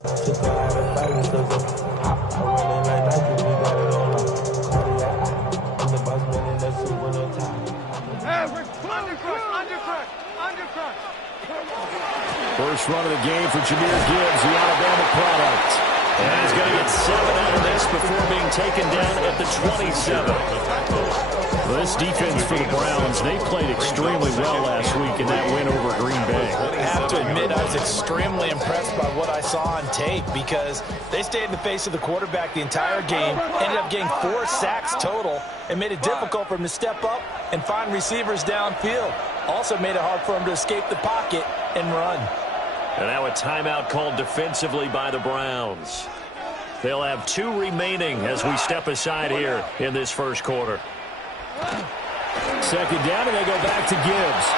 Took a lot of fighting because I run it like Nike, we got it on lock. Cardiac, I'm the boss man in that suit with a tie. Undercrush. First run of the game for Jahmyr Gibbs, the Alabama product. And he's going to get 7 out of this before being taken down at the 27. Well, this defense for the Browns, they played extremely well last week in that win over Green Bay. I have to admit, I was extremely impressed by what I saw on tape because they stayed in the face of the quarterback the entire game, ended up getting 4 sacks total, and made it difficult for him to step up and find receivers downfield. Also made it hard for him to escape the pocket and run. And now a timeout called defensively by the Browns. They'll have 2 remaining as we step aside here in this first quarter. Second down, and they go back to Gibbs.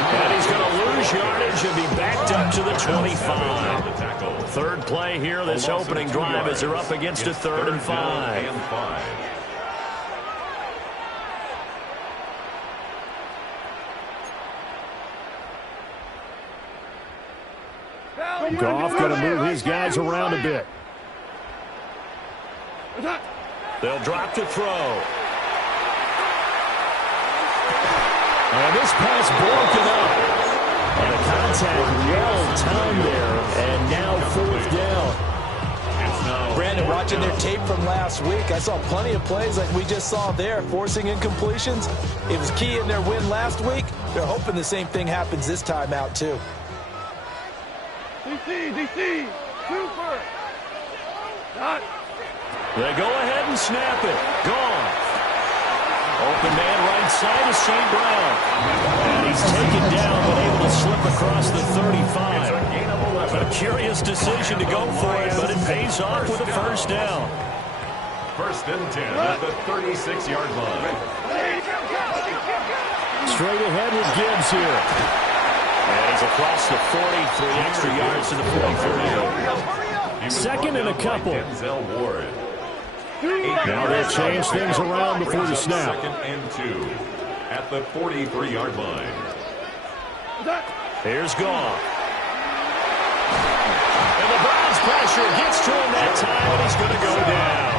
And he's going to lose yardage and be backed up to the 25. Third play here, this opening drive, as they're up against a 3rd and 5. Goff going to move his guys around a bit. They'll drop to throw. And this pass broken up. And a contact well timed there. And now 4th down. Brandon, watching their tape from last week, I saw plenty of plays like we just saw there, forcing incompletions. It was key in their win last week. They're hoping the same thing happens this time out, too. DC, super. Dot. They go ahead and snap it. Gone. Open man right side is St. Brown. And he's taken down, but able to slip across the 35. A curious decision to go for it, but it pays off with a first down. 1st and 10 at the 36-yard line. Straight ahead with Gibbs here. And he's across the 40, 3 extra yards to the 43. Second and a couple. Now they'll change things around before the snap. 2nd and 2 at the 43-yard line. Here's Goff. And the Browns pressure gets to him that time, and he's going to go down.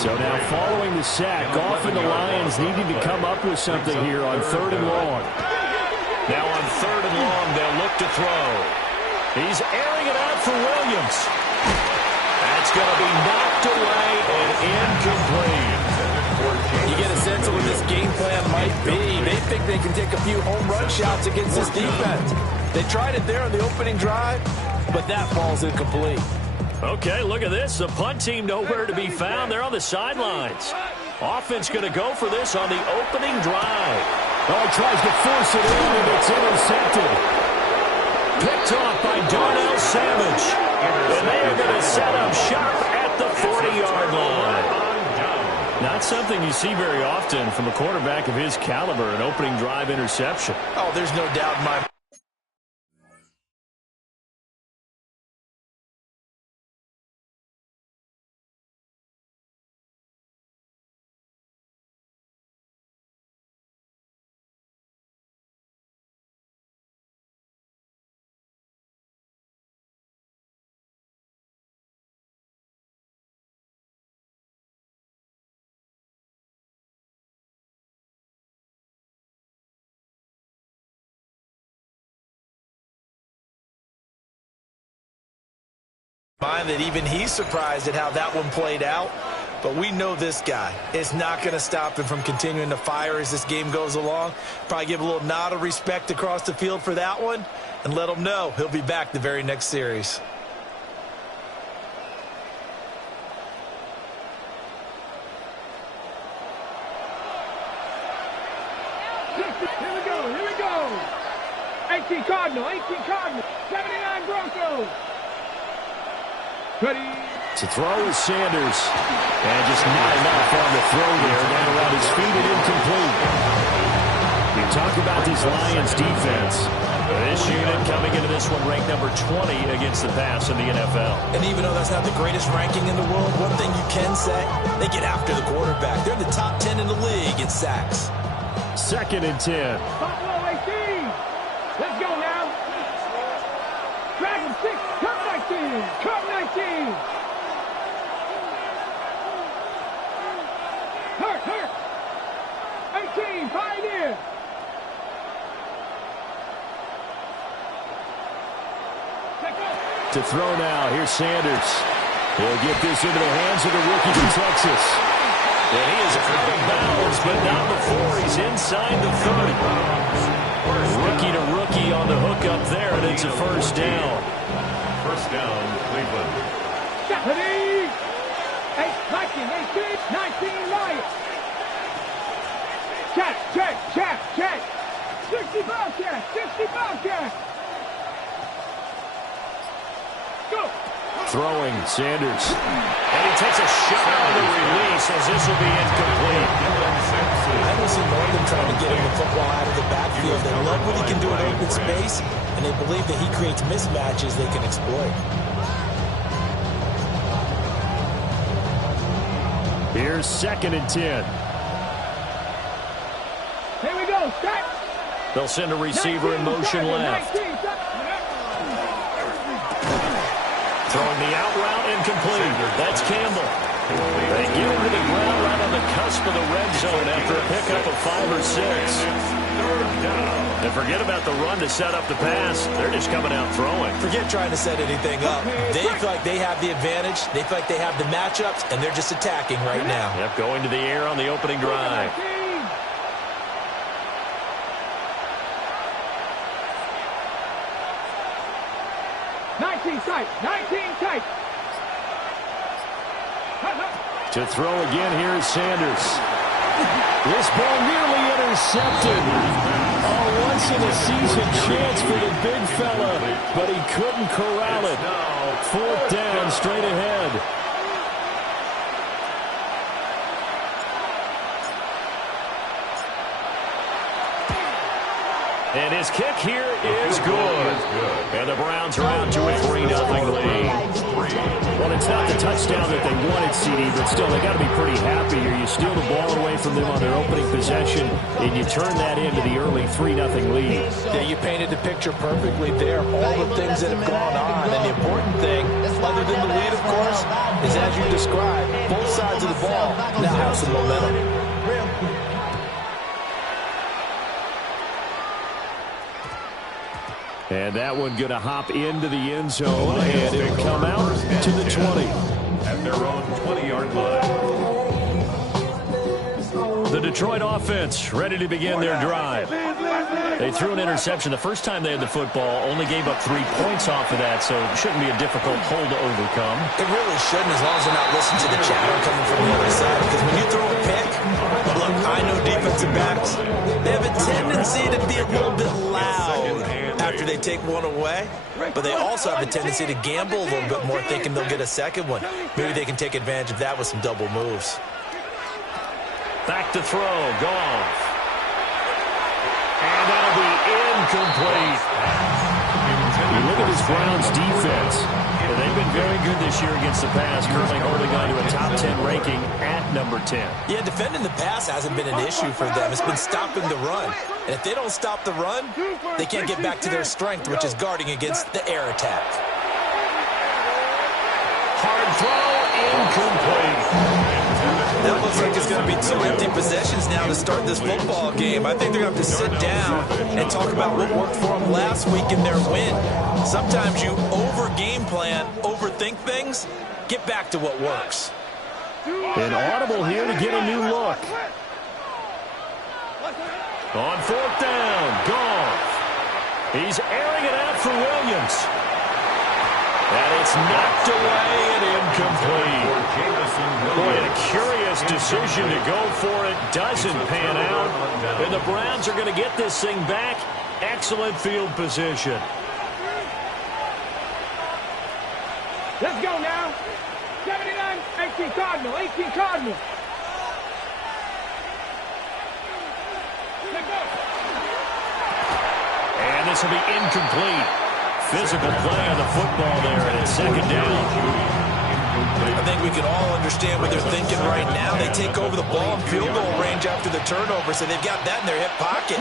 So now following the sack, Goff and the Lions needing to come up with something here on 3rd and long. Now on 3rd and long, they'll look to throw. He's airing it out for Williams. That's going to be knocked away and incomplete. You get a sense of what this game plan might be. They think they can take a few home run shots against this defense. They tried it there on the opening drive, but that ball's incomplete. Okay, look at this. The punt team nowhere to be found. They're on the sidelines. Offense going to go for this on the opening drive. Oh, tries to force it in, and it's intercepted. Picked off by Darnell Savage. And they are going to set up shop at the 40-yard line. Not something you see very often from a quarterback of his caliber, an opening drive interception. Oh, there's no doubt in my mind. That even he's surprised at how that one played out. But we know this guy is not going to stop him from continuing to fire as this game goes along. Probably give a little nod of respect across the field for that one and let him know he'll be back the very next series. Here we go. 18 Cardinal, 79 Broncos. Ready. To throw is Sanders. And just not enough on the throw there. Down around his feet and incomplete. You talk about this Lions defense. This unit coming into this one ranked number 20 against the pass in the NFL. And even though that's not the greatest ranking in the world, one thing you can say, they get after the quarterback. They're in the top 10 in the league in sacks. 2nd and 10. Buffalo 18. Let's go now. Dragon 6, turn 19. Come 19. Hurt. 18, Pioneer. To throw now. Here's Sanders. He'll get this into the hands of the rookie from Texas. And he is out of bounds, but not before he's inside the 30. Rookie to rookie on the hook up there, and it's a first down. First down, Cleveland. Stephanie. 19, 19, Lions. Check. 60 Bobcat. Go. Throwing, Sanders. And he takes a shot on the release as this will be incomplete. I don't see Northern trying to get him the football out of the backfield. They love what he can do in open space, and they believe that he creates mismatches they can exploit. Here's 2nd and 10. Here we go, stack. They'll send a receiver in motion left. Throwing the out route incomplete. That's Campbell. They get him to the ground right on the cusp of the red zone after a pickup of 5 or 6. And forget about the run to set up the pass. They're just coming out throwing. Forget trying to set anything up. They feel like they have the advantage. They feel like they have the matchups, and they're just attacking right now. Yep, going to the air on the opening drive. Tight. To throw again, here is Sanders. This ball nearly intercepted. A once-in-a-season chance for the big fella, but he couldn't corral it. 4th down, straight ahead. And his kick here is good. And the Browns are out to a 3-0 lead. Well, it's not the touchdown that they wanted, CD, but still, they got to be pretty happy here. You steal the ball away from them on their opening possession, and you turn that into the early 3-0 lead. Yeah, you painted the picture perfectly there. All the things that have gone on. And the important thing, other than the lead, of course, is as you described, both sides of the ball now have some momentum. And that one going to hop into the end zone, and it'll come out to the 20. At their own 20-yard line. The Detroit offense ready to begin their drive. They threw an interception the first time they had the football, only gave up 3 points off of that, so it shouldn't be a difficult hole to overcome. It really shouldn't, as long as they're not listening to the chatter coming from the other side. Because when you throw a pick, look, I know defensive backs, they have a tendency to be a little bit loud after they take one away, but they also have a tendency to gamble a little bit more, thinking they'll get a second one. Maybe they can take advantage of that with some double moves. Back to throw, Goff. And that'll be incomplete. You look at this Browns defense. They've been very good this year against the pass, currently holding on to a top 10 ranking at number 10. Yeah, defending the pass hasn't been an issue for them. It's been stopping the run. And if they don't stop the run, they can't get back to their strength, which is guarding against the air attack. Hard throw, incomplete. That looks like it's going to be 2 empty possessions now to start this football game. I think they're going to have to sit down and talk about what worked for them last week in their win. Sometimes you over-game plan, overthink things, get back to what works. An audible here to get a new look. On 4th down, Goff. He's airing it out for Williams. And it's knocked away and incomplete. Boy, a curious decision to go for it. Doesn't pan out. And the Browns are going to get this thing back. Excellent field position. Let's go now. 79, 18 Cardinal, 18 Cardinal. Let's go. And this will be incomplete. Physical play on the football there, and it's 2nd down. I think we can all understand what they're thinking right now. They take over the ball in field goal range after the turnover, so they've got that in their hip pocket.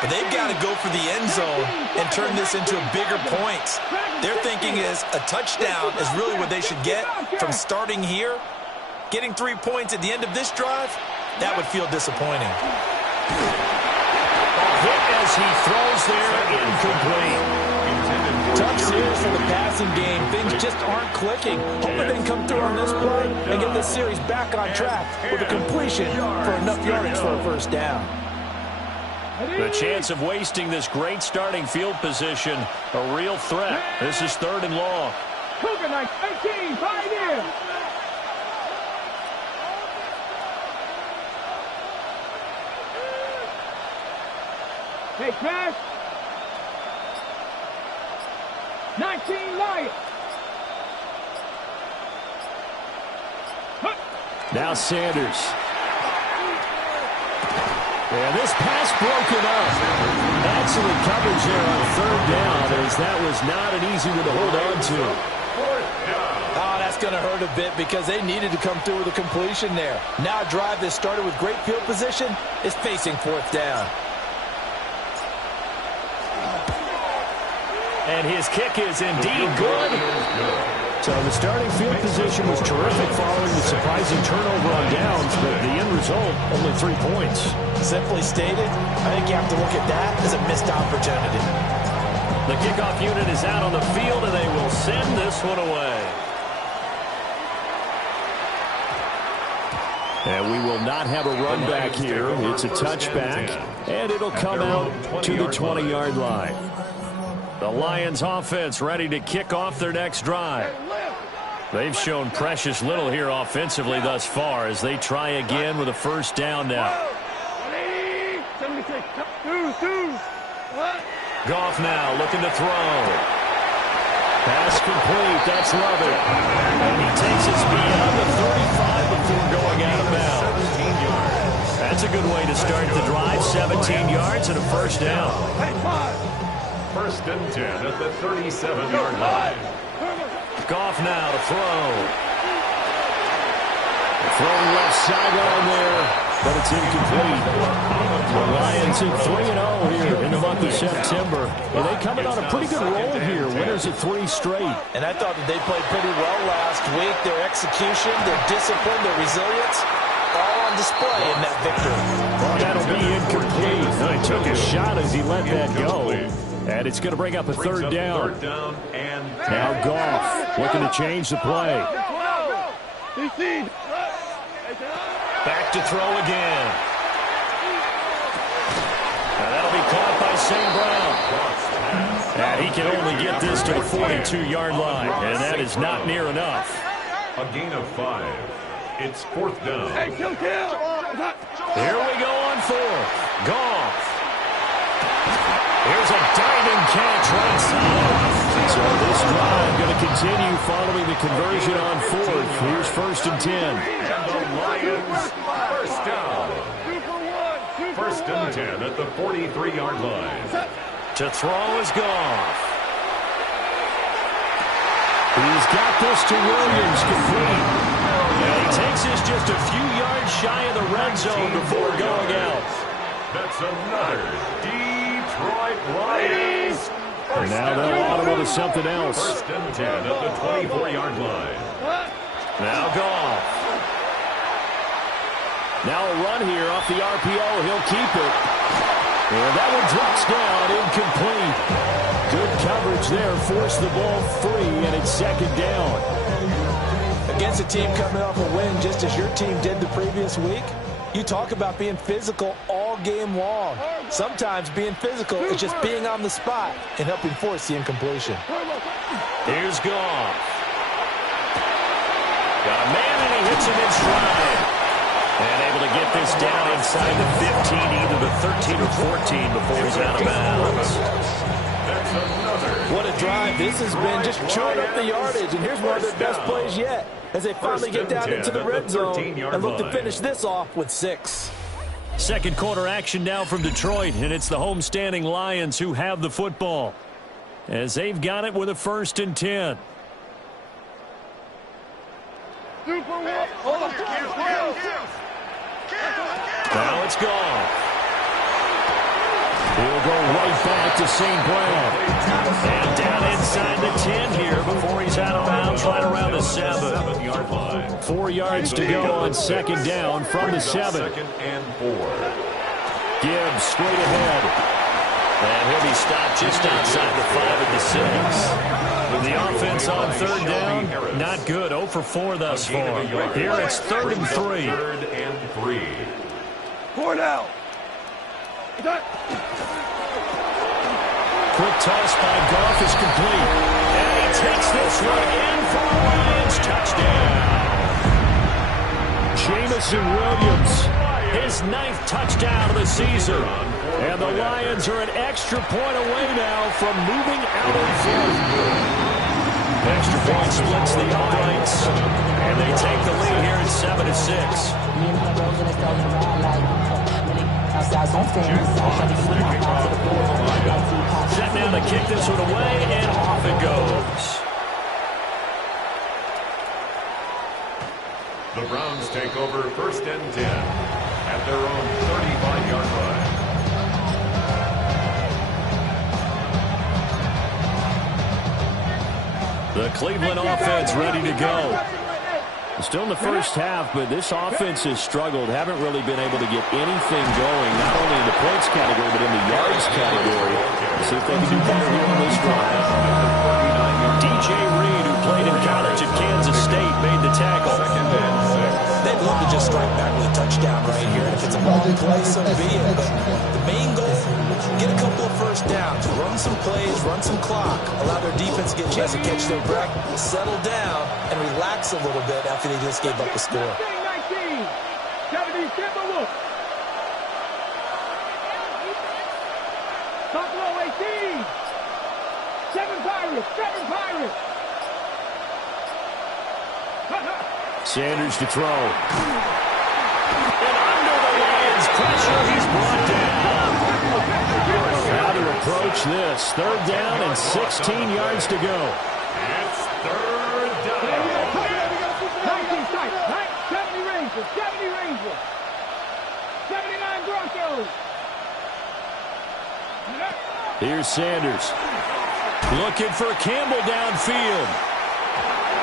But they've got to go for the end zone and turn this into bigger points. Their thinking is a touchdown is really what they should get from starting here. Getting 3 points at the end of this drive, that would feel disappointing. Hit as he throws there, incomplete. Tough series for the passing game. Things just aren't clicking. Hoping they can come through on this play and get this series back on track with a completion for enough yardage for a first down. The chance of wasting this great starting field position, a real threat. This is 3rd and long. Cougar Knights 18, Pioneer. Hey, pass. 19 Lions. Now Sanders. And this pass broken up. Excellent coverage there on 3rd down, as that was not an easy one to hold on to. Oh, that's going to hurt a bit because they needed to come through with a completion there. Now a drive that started with great field position is facing 4th down. And his kick is indeed good. So the starting field position was terrific following the surprising turnover on downs, but the end result, only 3 points. Simply stated, I think you have to look at that as a missed opportunity. The kickoff unit is out on the field, and they will send this one away. And we will not have a run back here. It's a touchback, and it'll come out to the 20-yard line. The Lions offense ready to kick off their next drive. They've shown precious little here offensively thus far as they try again with a first down now. Goff now looking to throw. Pass complete. That's Lovett. And he takes us beyond the 35 before going out of bounds. That's a good way to start the drive. 17 yards and a first down. 1st and 10 at the 37-yard line. Goff now to throw. Throwing left sideline there, but it's incomplete. The Lions at 3-0 here in the month of September. And they coming on a pretty good roll here. Winners at 3 straight. And I thought that they played pretty well last week. Their execution, their discipline, their resilience, all on display in that victory. Well, that'll be incomplete. He took a shot as he let that go. And it's going to bring up a 3rd down. Now Goff looking to change the play. Back to throw again. Now that'll be caught by St. Brown. And he can only get this to the 42-yard line. And that is not near enough. A gain of 5. It's 4th down. Here we go on 4th. Goff. Here's a diving catch right side. So this drive going to continue following the conversion on 4th. Here's 1st and 10. And the Lions first down. 1st and 10 at the 43-yard line. To throw is Goff. He's got this to Williams complete. And he takes this just a few yards shy of the red zone before going out. That's another Detroit Lions. Now they'll audible to something else. 1st and 10 at the 24-yard line. Now Goff. Now a run here off the RPO. He'll keep it. And that one drops down, incomplete. Good coverage there. Forced the ball free, and it's 2nd down. Against a team coming off a win just as your team did the previous week, you talk about being physical all game long. Sometimes being physical is just being on the spot and helping force the incompletion. Here's Goff. Got a man, and he hits him in stride. And able to get this down inside the 15, either the 13 or 14 before he's out of bounds. What a drive this has been, just chewing up the yardage. And here's one of their best plays yet as they finally get down into the red zone and look to finish this off with 6. Second quarter action now from Detroit, and it's the homestanding Lions who have the football as they've got it with a 1st and 10. Now it's Goff. He'll go right back to St. Brown. And down inside the 10 here before he's out of bounds right around the 7-yard line. 4 yards to go on second down from the 7. Second and 4. Gibbs straight ahead. And he'll be stopped just outside the 5 at the 6. The offense on third down, not good. 0 for 4 thus far. Here it's 3rd and 3. 3rd and 3. 4 now. Quick toss by Goff is complete. And he takes this one in for a Lions touchdown. Jamison Williams, his 9th touchdown of the season. And the Lions are an extra point away now from moving out in front. Extra point splits the uprights. And they take the lead here at 7-6. Set now to kick this one away, and off it goes. The Browns take over 1st and 10 at their own 35-yard line. The Cleveland offense ready to go. Still in the first half, but this offense has struggled. Haven't really been able to get anything going, not only in the points category, but in the yards category. Let's see if they can do better here on this drive. DJ Reed, who played in college at Kansas State, made the tackle. They'd love to just strike back with a touchdown right here. And if it's a long play, so be it. But the main goal, get a couple of first downs, run some plays, run some clock, allow their defense to get a chance to catch their breath, settle down, and relax a little bit after they just gave up the score. 19. 70, get the look. Top row 18. 7 Pirates. 7 Pirates. Sanders to throw. And under the Lions' pressure, he's brought down. How to approach this. 3rd down and 16 yards to go. It's 3rd down. 19 sight. 70 Rangers. 70 Rangers. 79 Broncos. Here's Sanders. Looking for Campbell downfield.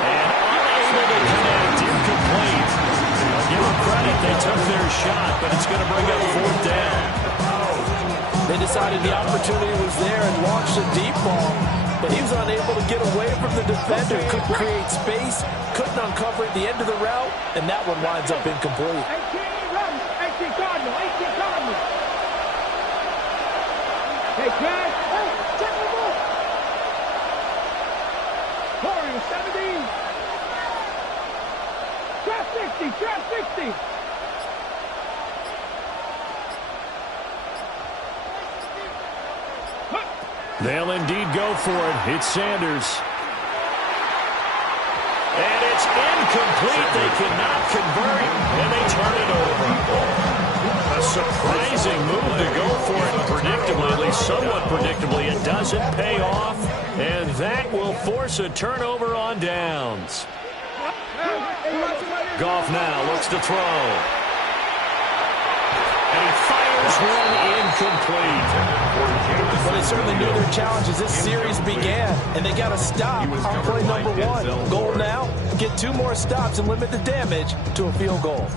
And unable to connect. Incomplete. Give them credit. They took their shot, but it's going to bring up 4th down. They decided the opportunity was there and launched a deep ball, but he was unable to get away from the defender. Couldn't create space, couldn't uncover at the end of the route, and that one winds up incomplete. 18 Cardinal. 18 Cardinal. Hey, Chad. Oh, check the ball. Corey, 17. Trap 60. Trap 60. They'll indeed go for it. It's Sanders. And it's incomplete. They cannot convert, and they turn it over. A surprising move to go for it predictably, at least somewhat predictably. It doesn't pay off, and that will force a turnover on downs. Goff now looks to throw. And he fires one incomplete. Well, they certainly knew their challenge as this series began, and they got to stop on play number 1. Goal now, get 2 more stops and limit the damage to a field goal.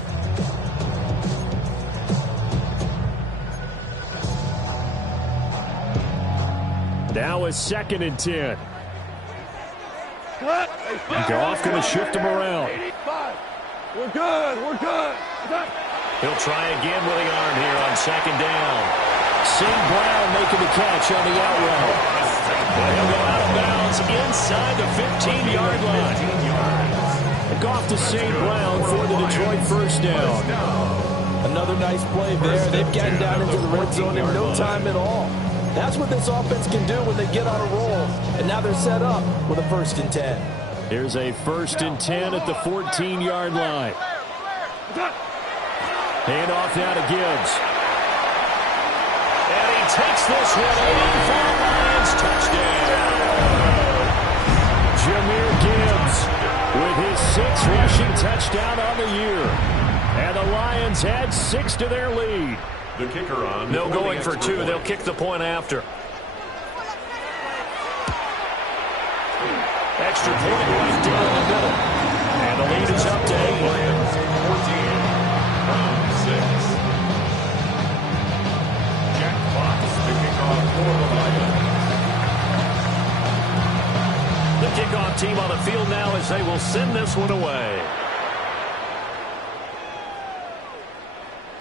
Now a 2nd and 10. Goff going to shift him around. We're good. We're good. He'll try again with the arm here on 2nd down. St. Brown making the catch on the out route. And he'll go out of bounds inside the 15-yard line. Goff to St. Brown for the Detroit 1st down. Another nice play there. They've gotten down into the red zone in no time at all. That's what this offense can do when they get on a roll. And now they're set up with a 1st and 10. Here's a 1st and 10 at the 14-yard line. Hand off now to Gibbs. And he takes this one in for a Lions touchdown. Jahmyr Gibbs with his 6th rushing touchdown on the year. And the Lions add 6 to their lead. The kicker on. No going for two. Point. They'll kick the point after. Extra point right down the middle. And the lead is up to 8. Lions 14. Round 6. Jack Fox to kick off for the Lions. The kickoff team on the field now as they will send this one away.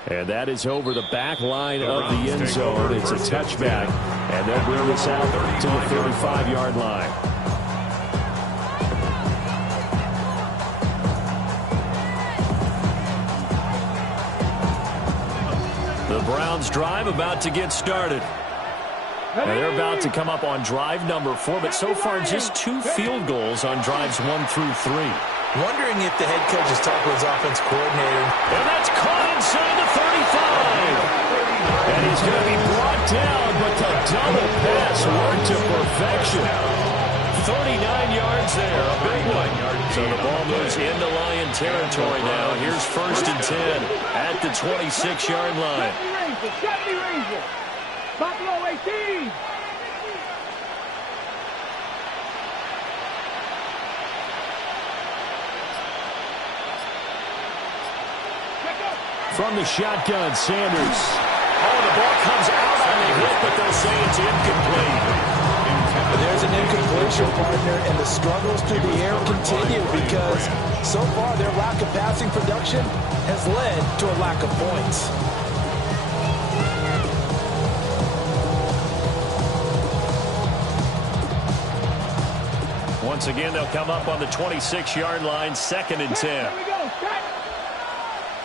And that is over the back line of the end zone. It's a touchback. And they'll bring this out to the 35-yard line. The Browns drive about to get started. And they're about to come up on drive number 4, but so far just 2 field goals on drives 1 through 3. Wondering if the head coach is talking to his offense coordinator. And that's caught inside the 35. And he's going to be brought down, but the double pass worked to perfection. 39 yards there, a big one. So the ball moves into Lion territory now. Here's 1st and 10 at the 26-yard line. Buffalo 18. From the shotgun, Sanders. Oh, the ball comes out on the hit, but they'll say it's incomplete. There's an incompletion, partner, and the struggles through the air continue because so far their lack of passing production has led to a lack of points. Once again, they'll come up on the 26-yard line, 2nd and 10. Here we go. Set.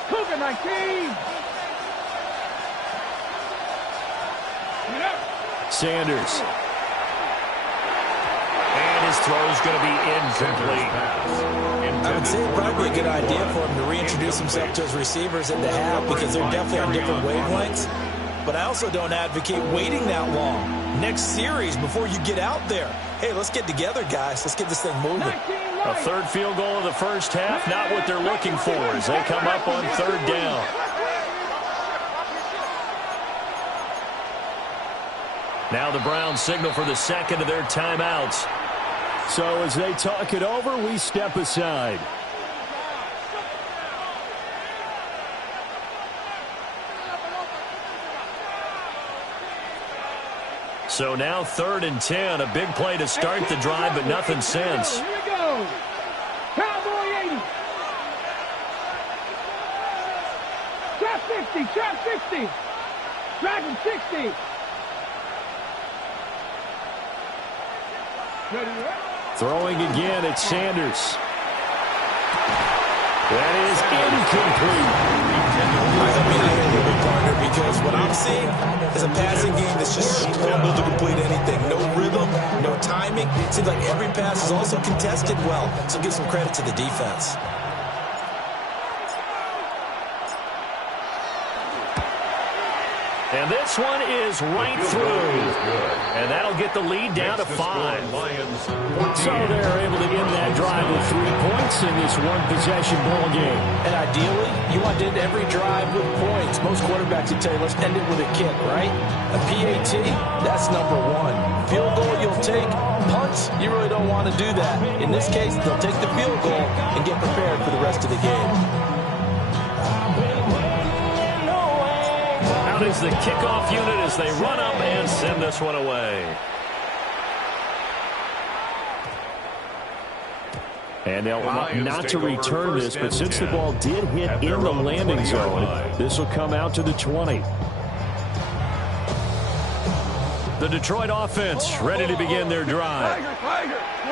Cougar 19. Sanders. And his throw is going to be incomplete. I would say it'd probably be a good idea for him to reintroduce himself to his receivers at the half because they're definitely on different wavelengths. But I also don't advocate waiting that long. Next series before you get out there. Hey, let's get together, guys. Let's get this thing moving. A 3rd field goal of the first half, not what they're looking for as they come up on 3rd down. Now the Browns signal for the 2nd of their timeouts. So as they talk it over, we step aside. So now 3rd and 10, a big play to start the drive, but nothing since. Here we go. Cowboy 80. Trap 50, trap 60. Dragon 60. Throwing again, it's Sanders. That is incomplete. I mean, I agree with partner because what I'm seeing is a passing game that's just struggled to complete anything. No rhythm, no timing. Seems like every pass is also contested well. So give some credit to the defense. And this one is right through. And that'll get the lead down to 5. So they're able to end that drive with 3 points in this one-possession ball game. And ideally, you want to end every drive with points. Most quarterbacks would tell you, let's end it with a kick, right? A PAT, that's number 1. Field goal you'll take. Punts, you really don't want to do that. In this case, they'll take the field goal and get prepared for the rest of the game. Out is the kickoff unit as they run up and send this one away. And they'll opt not to return this, but since the ball did hit in the landing zone, this will come out to the 20. The Detroit offense ready to begin their drive.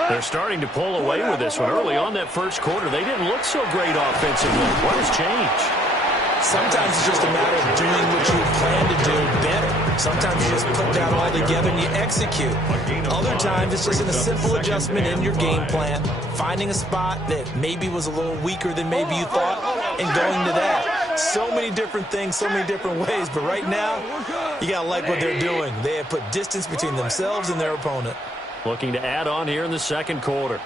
They're starting to pull away with this one. Early on that first quarter, they didn't look so great offensively. What has changed? Sometimes it's just a matter of doing what you plan to do better. Sometimes you just put that all together and you execute. Other times it's just a simple adjustment in your game plan, finding a spot that maybe was a little weaker than maybe you thought, and going to that. So many different things, so many different ways, but right now, you got to like what they're doing. They have put distance between themselves and their opponent. Looking to add on here in the second quarter.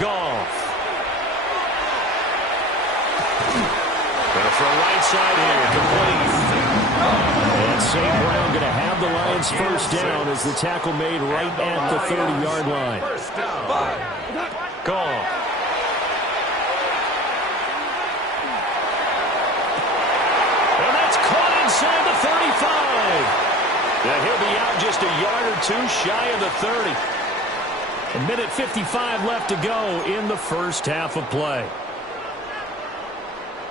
Goff. Gonna throw right outside here. Complete. And St. Brown going to have the Lions first down as the tackle made right at the 30-yard line. First down. Gone. And that's caught inside the 35. And he'll be out just a yard or two shy of the 30. A minute 55 left to go in the first half of play.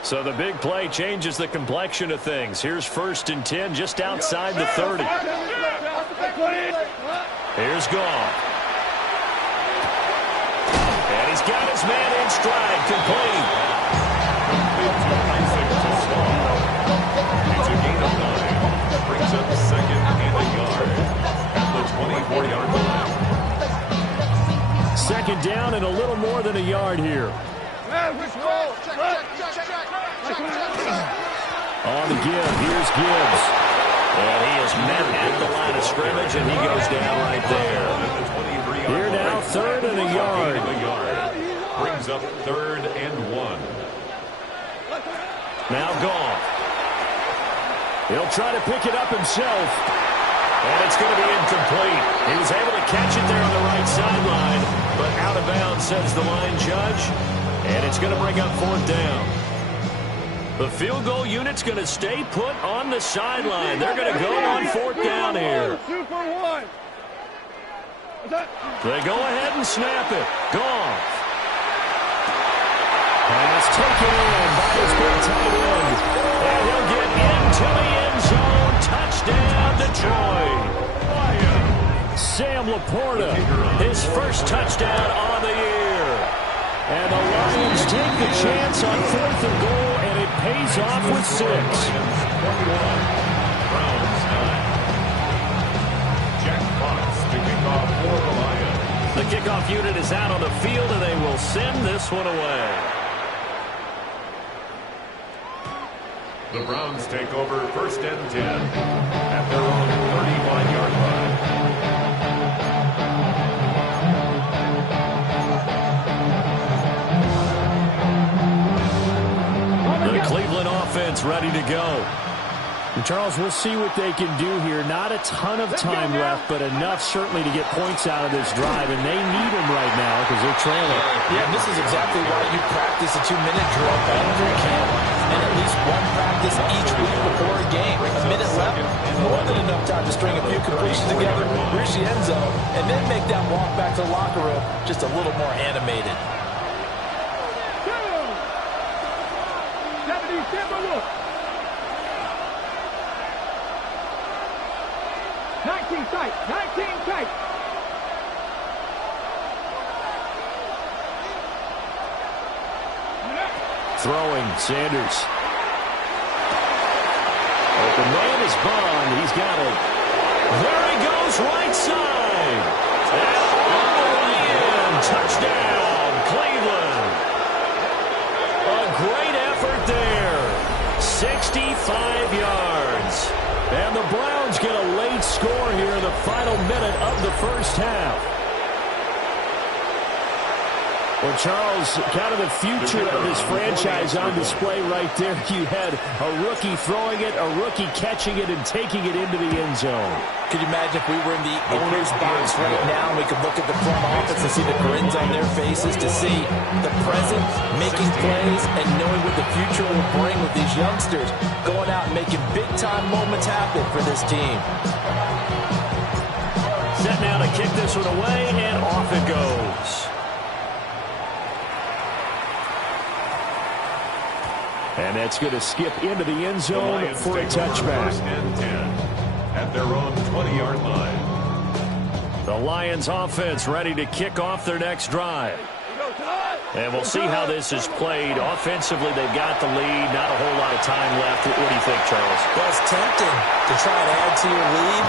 So the big play changes the complexion of things. Here's 1st and 10 just outside the 30. Here's Goff. And he's got his man in stride. Complete. It's a gain of 9. Brings up 2nd and a yard at the 24-yard line. 2nd down and a little more than a yard here. On the give, here's Gibbs. And he is met at the line of scrimmage, and he goes down right there. Here now, 3rd and a yard. Brings up 3rd and 1. Now Goff. He'll try to pick it up himself. And it's going to be incomplete. He was able to catch it there on the right sideline, but out of bounds, says the line judge. And it's going to bring up 4th down. The field goal unit's going to stay put on the sideline. They're going to go on 4th down here. They go ahead and snap it. Goff. Pass taken in by his big tight end. And he'll get into the end zone. Touchdown, Detroit. Sam Laporta, his first touchdown on the year. And the Lions take the chance on 4th and goal, and it pays off with 6. Browns 9. Jack Fox to kick off for the Lions. The kickoff unit is out on the field, and they will send this one away. The Browns take over 1st and 10 at their own 31-yard line. The Cleveland offense ready to go. And Charles, we'll see what they can do here. Not a ton of time left, but enough certainly to get points out of this drive, and they need them right now because they're trailing. Yeah, and this is exactly why you practice a 2-minute drill every camp, and at least one practice each week before a game. A minute left, more than enough time to string a few completions together, reach the end zone, and then make that walk back to the locker room just a little more animated. 19 tight, 19 tight. Throwing, Sanders. Open man is Bond. He's got it. There he goes, right side. And all the way in. Touchdown, Cleveland. A great effort there. 65 yards. And the Browns get a late score here in the final minute of the first half. Well, Charles, kind of the future of this franchise on display right there. You had a rookie throwing it, a rookie catching it, and taking it into the end zone. Could you imagine if we were in the owner's box right now and we could look at the front office and see the grins on their faces, to see the present making plays and knowing what the future will bring with these youngsters going out and making big-time moments happen for this team. Set now to kick this one away, and off it goes. And that's going to skip into the end zone for a touchback. 1st and 10 at their own 20-yard line. The Lions offense ready to kick off their next drive. And we'll see how this is played. Offensively, they've got the lead. Not a whole lot of time left. What do you think, Charles? Well, it's tempting to try and add to your lead,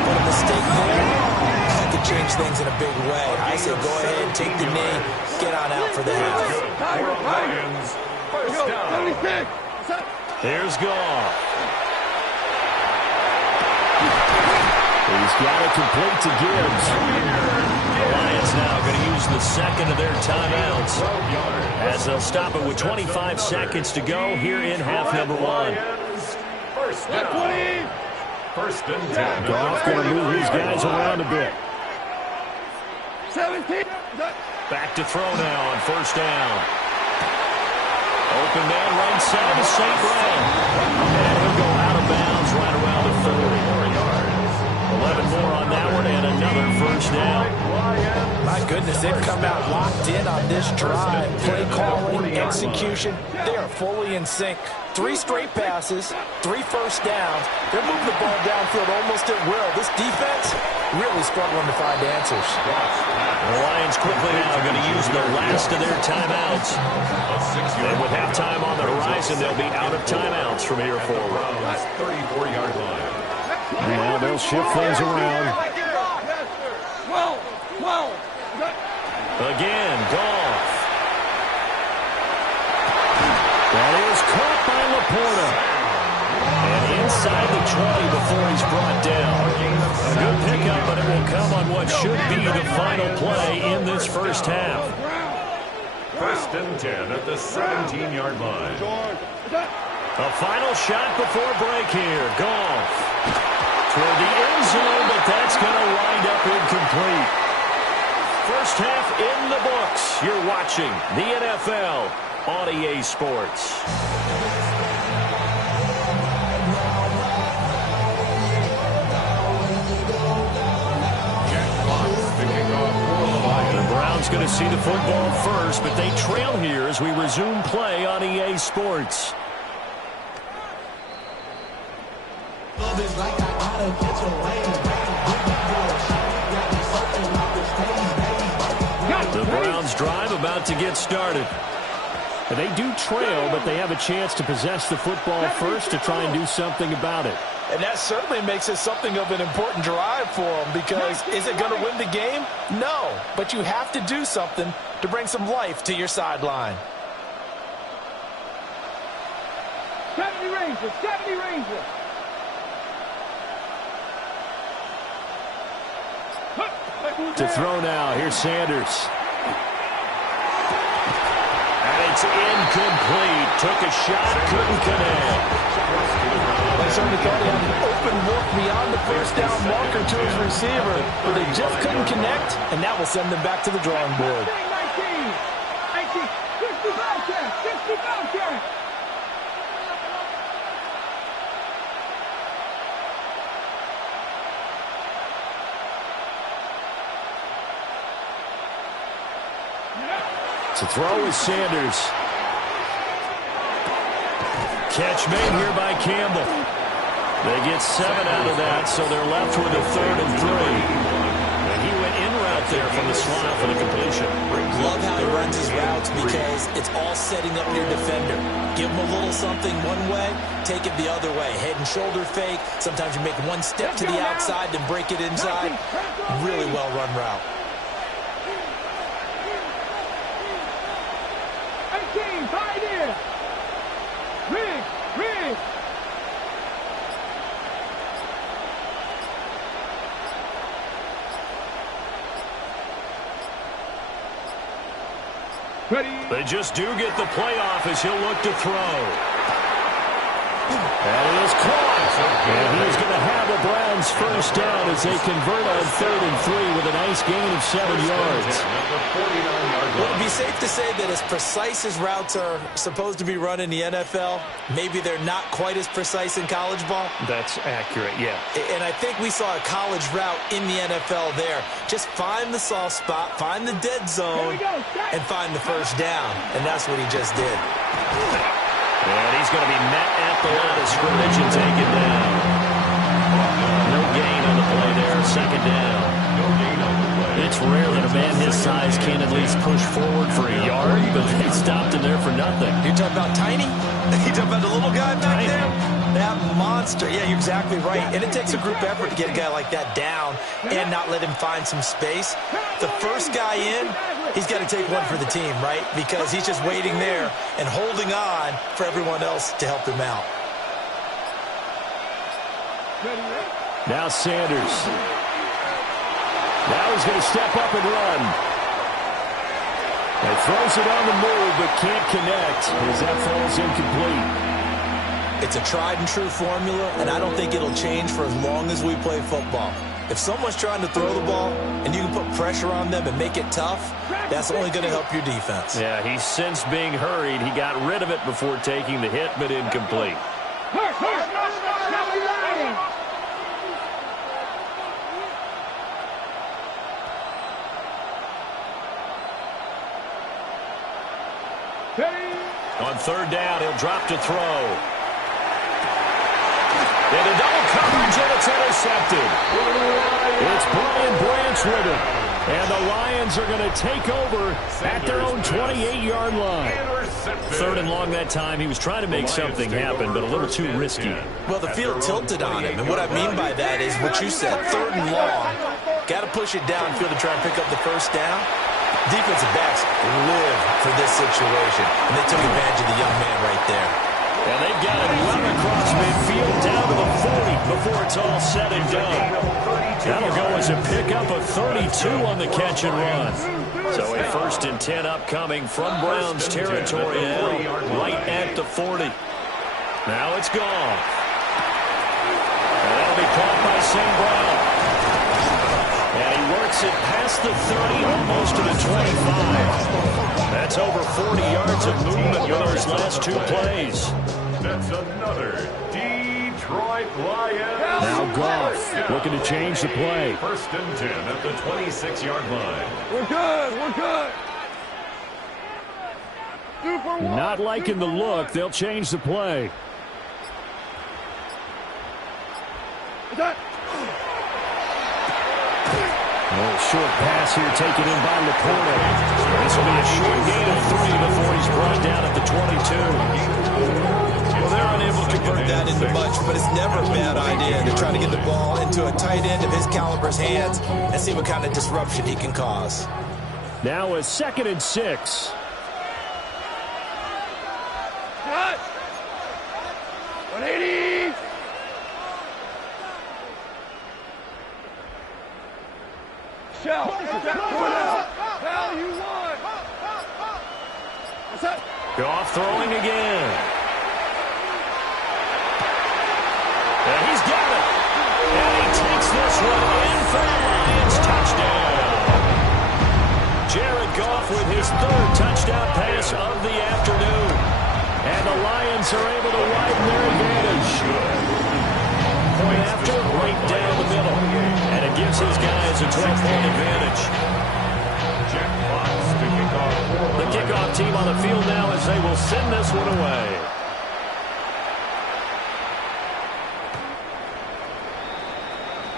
but a mistake there, that could change things in a big way. I say go ahead, take the knee, get on out for the half. Lions, first down. Here's Goff. He's got it complete to Gibbs. The Lions now going to use the second of their timeouts as they'll stop it with 25 seconds to go here in half number 1. First down. First and 10. Goff going to move these guys around a bit. 17. Back to throw now on first down. Open man right side is St. Brown. And he'll go out of bounds right around the 40. 11 more on that one and another first down. My goodness, they've come out locked in on this drive. Play calling, execution, they are fully in sync. 3 straight passes, 3 first downs. They're moving the ball downfield almost at will. This defense really struggling to find answers. The Lions quickly now going to use the last of their timeouts. And with halftime on the horizon, they'll be out of timeouts from here forward. 34-yard line. Now they'll shift things around. Again, Goff. That is caught by Laporta. And inside the 20 before he's brought down. A good pickup, but it will come on what should be the final play in this first half. First and 10 at the 17-yard line. A final shot before break here. Goff toward the end zone, but that's going to wind up incomplete. First half in the books. You're watching the NFL on EA Sports. The Browns going to see the football first, but they trail here as we resume play on EA Sports. The Browns drive about to get started. They do trail, but they have a chance to possess the football first to try and do something about it. And that certainly makes it something of an important drive for them, because is it going to win the game? No, but you have to do something to bring some life to your sideline. 70 Rangers, 70 Rangers. To throw now, here's Sanders. And it's incomplete. Took a shot, couldn't connect. They certainly thought he had an open look beyond the first down marker to his receiver, but they just couldn't connect, and that will send them back to the drawing board. 19, 60 Bellcat, 60 Bellcat. To throw is Sanders. Catch made here by Campbell. They get 7 out of that, so they're left with a 3rd and 3. And he went in route there from the slot for the completion. Love how he runs his routes because it's all setting up your defender. Give him a little something one way, take it the other way. Head and shoulder fake. Sometimes you make one step to the outside, then break it inside. Really well run route. 18, 5 in. Rig. Ready. They just do get the playoff as he'll look to throw. That is caught. And he's going to have the Browns first down as they convert on 3rd and 3 with a nice gain of 7 yards. Would it be safe to say that as precise as routes are supposed to be run in the NFL, maybe they're not quite as precise in college ball? That's accurate, yeah. And I think we saw a college route in the NFL there. Just find the soft spot, find the dead zone, and find the first down. And that's what he just did. And he's going to be met at the line of scrimmage and taken down. No gain on the play there, 2nd down. It's rare that a man his size can at least push forward for a yard, but they stopped him there for nothing. You're talking about tiny? You talking about the little guy back there? That monster. Yeah, you're exactly right. And it takes a group effort to get a guy like that down and not let him find some space. The first guy in, he's got to take one for the team, right? Because he's just waiting there and holding on for everyone else to help him out. Now Sanders. Now he's going to step up and run. He throws it on the move, but can't connect as that falls incomplete. It's a tried-and-true formula, and I don't think it'll change for as long as we play football. If someone's trying to throw the ball and you can put pressure on them and make it tough, that's only going to help your defense. Yeah, he's sensed being hurried. He got rid of it before taking the hit, but incomplete. On third down, he'll drop to throw. And a double coverage, and it's intercepted. It's Brian Branch with it. And the Lions are going to take over at their own 28-yard line. Third and long that time. He was trying to make something happen, but a little too risky. Well, the field tilted on him, and what I mean by that is what you said, third and long. Got to push it downfield to try and pick up the first down. Defensive backs live for this situation, and they took advantage of the young man right there. And they've got it well across midfield down to the 40 before it's all said and done. That'll go as a pickup of 32 on the catch and run. So a 1st and 10 upcoming from Browns territory now, right at the 40. Now it's gone. And that'll be caught by St. Brown. And he works it past the 30, almost to the 25. That's over 40 yards of movement with those last two plays. That's another Detroit Lions. Now Goff looking to change the play. 1st and 10 at the 26-yard line. We're good. We're good. Not liking the look. They'll change the play. A little short pass here taken in by Laporta. This will be a short gain of 3 before he's brought down at the 22. Well, they're unable to convert that into much, but it's never a bad idea to try to get the ball into a tight end of his caliber's hands and see what kind of disruption he can cause. Now a 2nd and 6. Cut. 180. Shell. Hell, you won. What's up? Goff throwing again. And he's got it. And he takes this one in for the Lions touchdown. Jared Goff with his 3rd touchdown pass of the afternoon. And the Lions are able to widen their advantage. Point after, right down the middle. And it gives his guys a 12-point advantage. The kickoff team on the field now as they will send this one away.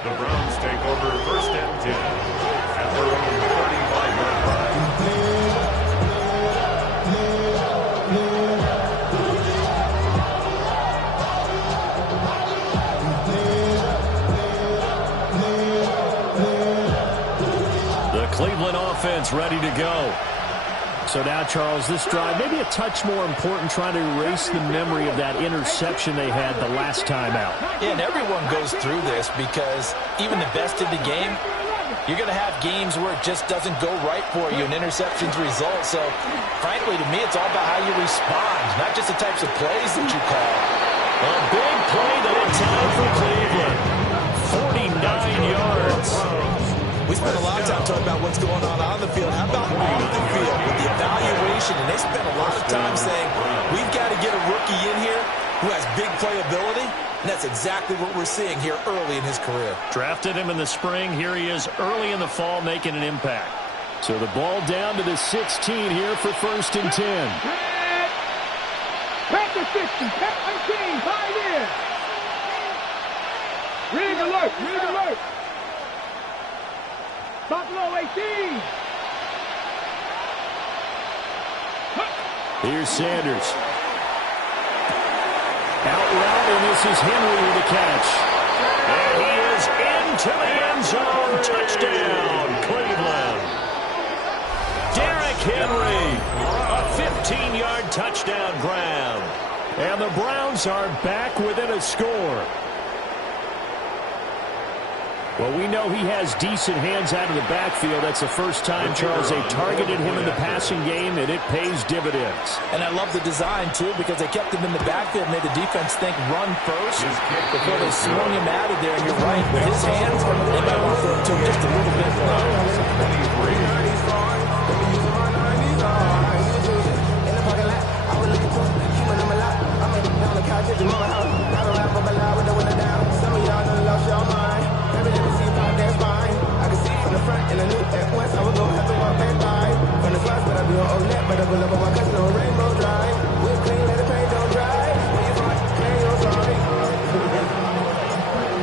The Browns take over 1st and 10 at their own 35-yard line. The Cleveland offense ready to go. So now, Charles, this drive, maybe a touch more important, trying to erase the memory of that interception they had the last time out. Yeah, and everyone goes through this because even the best in the game, you're going to have games where it just doesn't go right for you and interceptions result. So, frankly, to me, it's all about how you respond, not just the types of plays that you call. A big play that in time for Cleveland. 49 yards. We spent a lot of time talking about what's going on the field. How about off the field with the evaluation? And they spent a lot of time saying, we've got to get a rookie in here who has big playability. And that's exactly what we're seeing here early in his career. Drafted him in the spring. Here he is early in the fall making an impact. So the ball down to the 16 here for 1st and 10. Back to 60. Back 18. 5 in. Rig alert. Rig alert. Buffalo 18. Here's Sanders. Out route, and this is Henry with the catch. And he is into the end zone. Touchdown, Cleveland. Derrick Henry, a 15-yard touchdown grab. And the Browns are back within a score. Well, we know he has decent hands out of the backfield. That's the first time, Charles, they targeted him in the passing game, and it pays dividends. And I love the design, too, because they kept him in the backfield, made the defense think run first before they swung him out of there. And you're right, with his hands, they might want to throw it to him just a little bit more.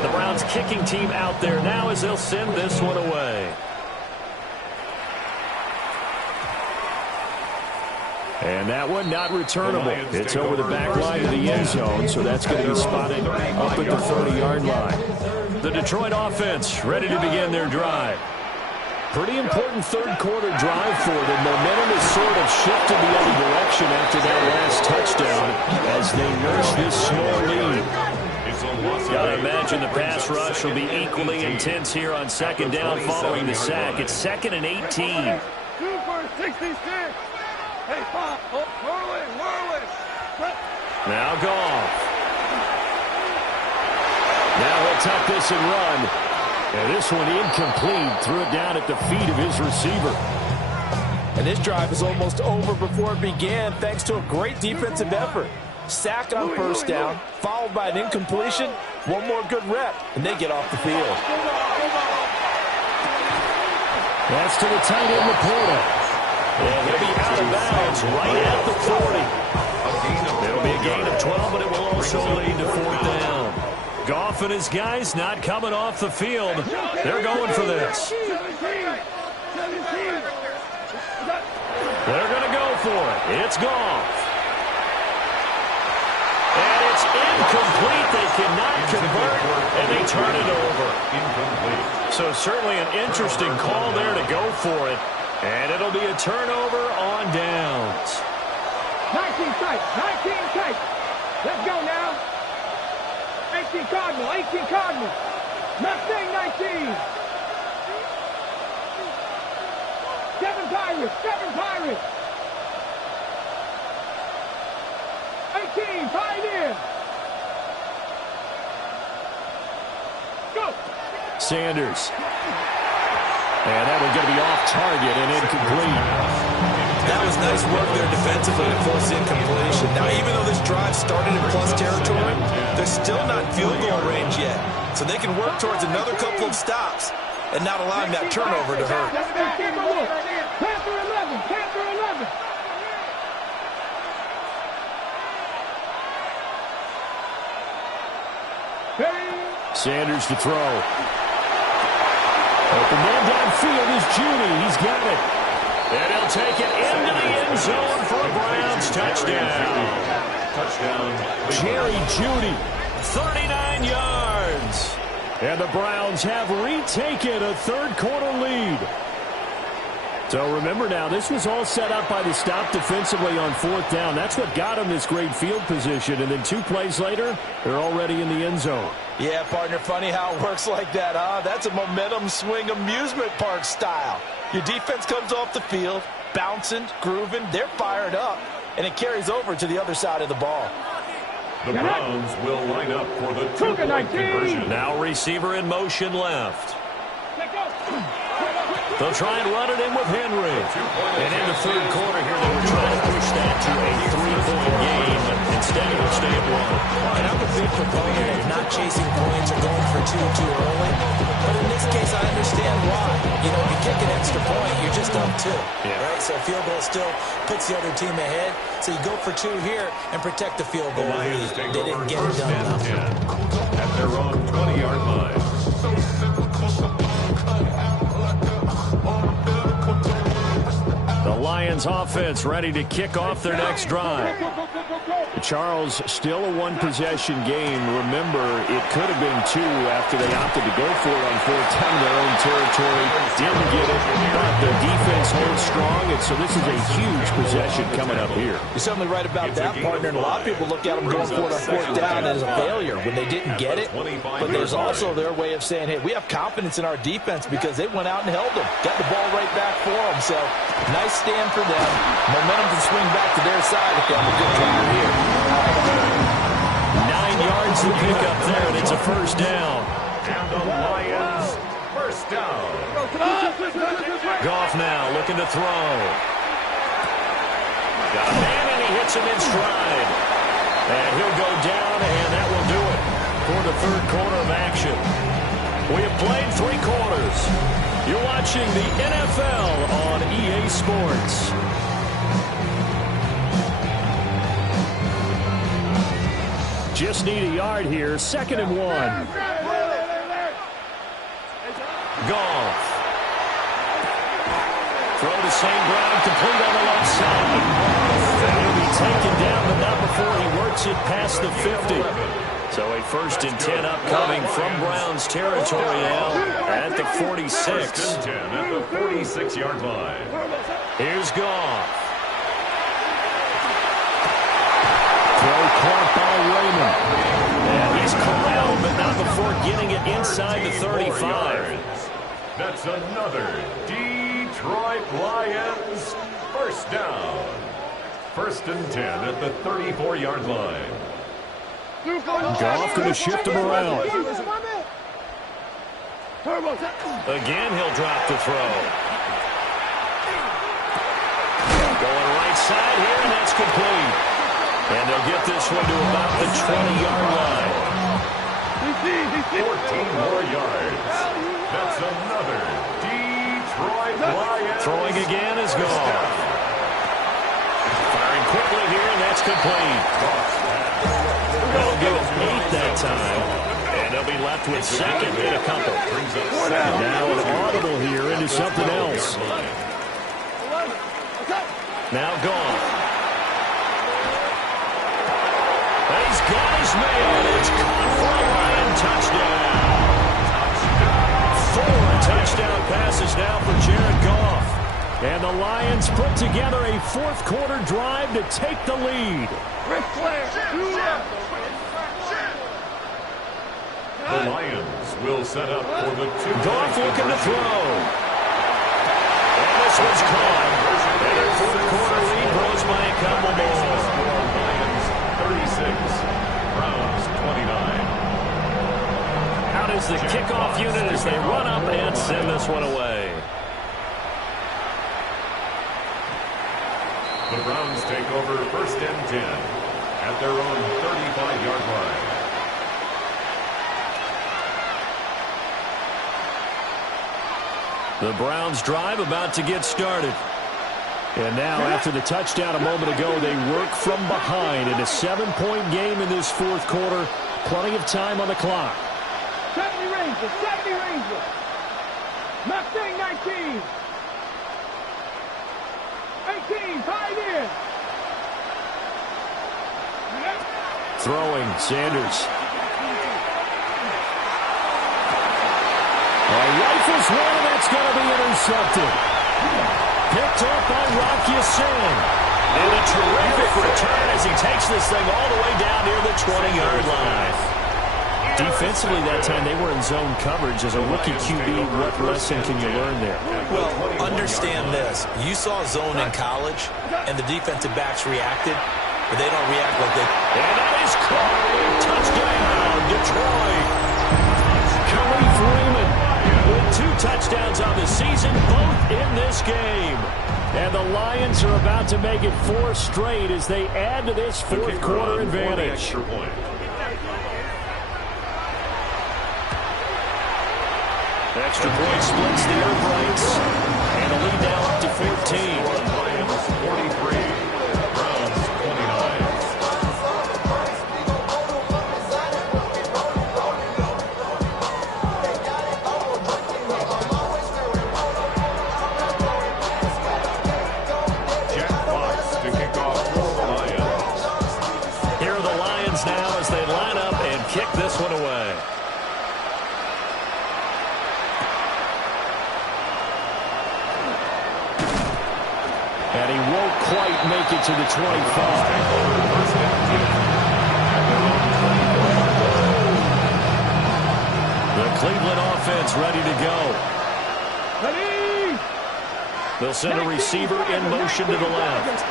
The Browns kicking team out there now as they'll send this one away. And that one not returnable. It's over the back line of the end zone, so that's going to be spotted up at the 30-yard line. The Detroit offense ready to begin their drive. Pretty important third-quarter drive for them. Momentum has sort of shifted the other direction after that last touchdown as they nurse this small lead. Gotta imagine the pass rush will be equally intense here on second down following the sack. It's 2nd and 18. 2 for 66. Hey, Pop, whirling. Now Goff. Now he'll tuck this and run. And this one incomplete. Threw it down at the feet of his receiver. And this drive is almost over before it began thanks to a great defensive effort. Sack on first down, followed by an incompletion. One more good rep, and they get off the field. That's to the tight end, Laporta. And he'll be out of bounds right at the 40. It'll be a gain of 12, but it will also lead to 4th down. Goff and his guys not coming off the field. They're going for this. They're going to go for it. It's Goff. And it's incomplete. They cannot convert, and they turn it over. So certainly an interesting call there to go for it. And it'll be a turnover on downs. 19 tight. Let's go now. 18 Cardinal. Mustang 19. 7 Pirates. 18, tied in. Go. Sanders. And that one's going to be off target and incomplete. That was nice work there defensively to force incompletion. Now, even though this drive started in plus territory, they're still not in field goal range yet. So they can work towards another couple of stops and not allowing that turnover to hurt. Panther 11. Sanders to throw. Open man downfield is Judy. He's got it. And he'll take it into the end zone for a Browns touchdown. Jerry Judy, 39 yards. And the Browns have retaken a third-quarter lead. So remember now, this was all set up by the stop defensively on 4th down. That's what got them this great field position. And then 2 plays later, they're already in the end zone. Yeah, partner, funny how it works like that, huh? That's a momentum swing amusement park style. Your defense comes off the field, bouncing, grooving, they're fired up, and it carries over to the other side of the ball. The Browns will line up for the 2-point conversion. Now receiver in motion left. They'll try and run it in with Henry. And in the third quarter here, they were trying to push that to a 3-point game. Instead, it'll stay at 1. And I'm a big proponent of not chasing points or going for two too early. But in this case, I understand why. You know, if you kick an extra point, you're just up 2. Yeah. Right? So a field goal still puts the other team ahead. So you go for 2 here and protect the field goal lead. They didn't get it done enough. At their own 20-yard line. The Lions offense ready to kick off their next drive. The Charles, still a one-possession game. Remember, it could have been two after they opted to go for it on fourth down in their own territory. Didn't get it, but the defense holds strong, and so this is a huge possession coming up here. You're certainly right about that, partner, and a lot of people look at them going for it on fourth down as a failure when they didn't get it. But there's also their way of saying, hey, we have confidence in our defense because they went out and held them. Got the ball right back for them. So, nice stand for them. Momentum can swing back to their side if they have a good drive here. 9 yards to pick up there, and it's a first down. And the Lions, first down. Goff now looking to throw. Got a man, and he hits him in stride. And he'll go down, and that will do it for the third quarter of action. We have played 3 quarters. You're watching the NFL on EA Sports. Just need a yard here. 2nd and 1. Goff. Throw to St. Brown, complete on the left side. And he'll be taken down, but not before he works it past the 50. So a 1st and 10 upcoming from Browns territory now at the 46. 1st and 10 at the 46-yard line. Here's Goff. Throw caught by Raymond. And he's corralled, but not before getting it inside the 35. That's another Detroit Lions first down. 1st and 10 at the 34-yard line. Goff going to shift him around. Again, he'll drop the throw. Going right side here, and that's complete. And they'll get this one to about the 20-yard line. 14 more yards. That's another Detroit Lions. Throwing again is Goff. Firing quickly here, and that's complete. They'll give it 8 that time, and they'll be left with 2nd and a couple. Now an audible here into something else. Now Goff. He's got his man. It's caught for a Lion touchdown. 4 touchdown passes now for Jared Goff. And the Lions put together a 4th quarter drive to take the lead. The Lions will set up for the 2. Goff looking to throw. And this one's caught. And their 4th quarter lead grows by a couple more. Lions 36, Browns 29. Out is the kickoff unit as they run up and send this one away. The Browns take over 1st and 10 at their own 35-yard line. The Browns drive about to get started. And now, after the touchdown a moment ago, they work from behind in a 7-point game in this 4th quarter. Plenty of time on the clock. 70 Rangers, 70 Rangers. Mustang 19. 18, Pioneer. Throwing, Sanders. Rifles one, and that's going to be intercepted. Picked up by Rocky Sin. And a terrific return as he takes this thing all the way down near the 20-yard line. Defensively that time, they were in zone coverage. As a rookie QB, what lesson can you learn there? Well, understand this. You saw zone in college, and the defensive backs reacted, but they don't react like they... And that is caught. Touchdown, Detroit. Khalif Raymond with 2 touchdowns on the season, both in this game. And the Lions are about to make it 4 straight as they add to this 4th quarter advantage. Extra point splits the uprights, and a lead now up to 14. Lions 43, Browns 29. Jack Fox to kick off for the Lions. quite make it to the 25. The Cleveland offense ready to go. They'll send a receiver in motion to the left.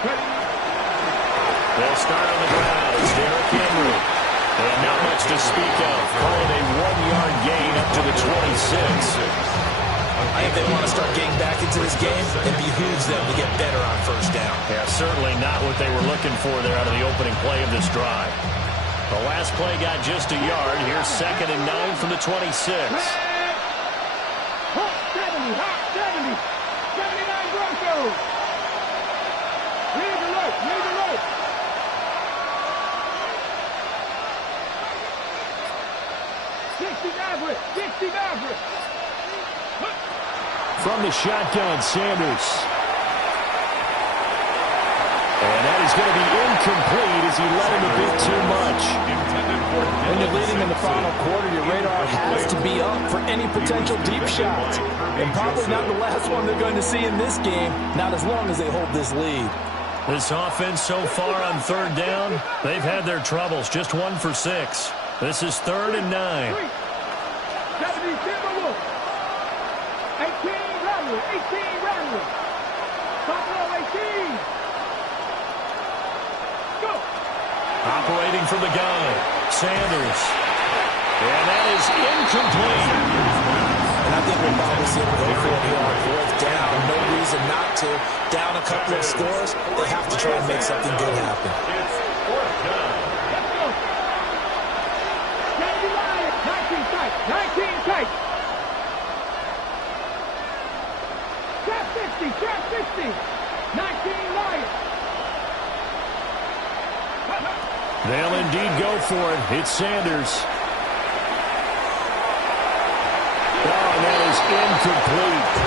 They'll start on the ground. It's Derrick Henry. And not much to speak of. Calling a 1-yard gain up to the 26. I think they want to start getting back into this game. It behooves them to get better on first down. Yeah, certainly not what they were looking for there out of the opening play of this drive. The last play got just a yard. Here's 2nd and 9 from the 26. 70, 79 Broncos. Lead the right, lead the right. From the shotgun, Sanders. And that is going to be incomplete as he let him a bit too much. When you're leading in the final quarter, your radar has to be up for any potential deep shots. And probably not the last one they're going to see in this game, not as long as they hold this lead. This offense so far on 3rd down, they've had their troubles. Just 1 for 6. This is 3rd and 9. 18 Ramblers. Buffalo 18. Go. Operating from the gun, Sanders. And that is incomplete. And I think we'll probably see him go for it here on 4th down. No reason not to. Down a couple of scores, they have to try and make something good happen. It's 4th down. Let's go. 19 tight. 19 tight. Trap 60. 19 Lions. They'll indeed go for it. It's Sanders. Oh, and that is incomplete.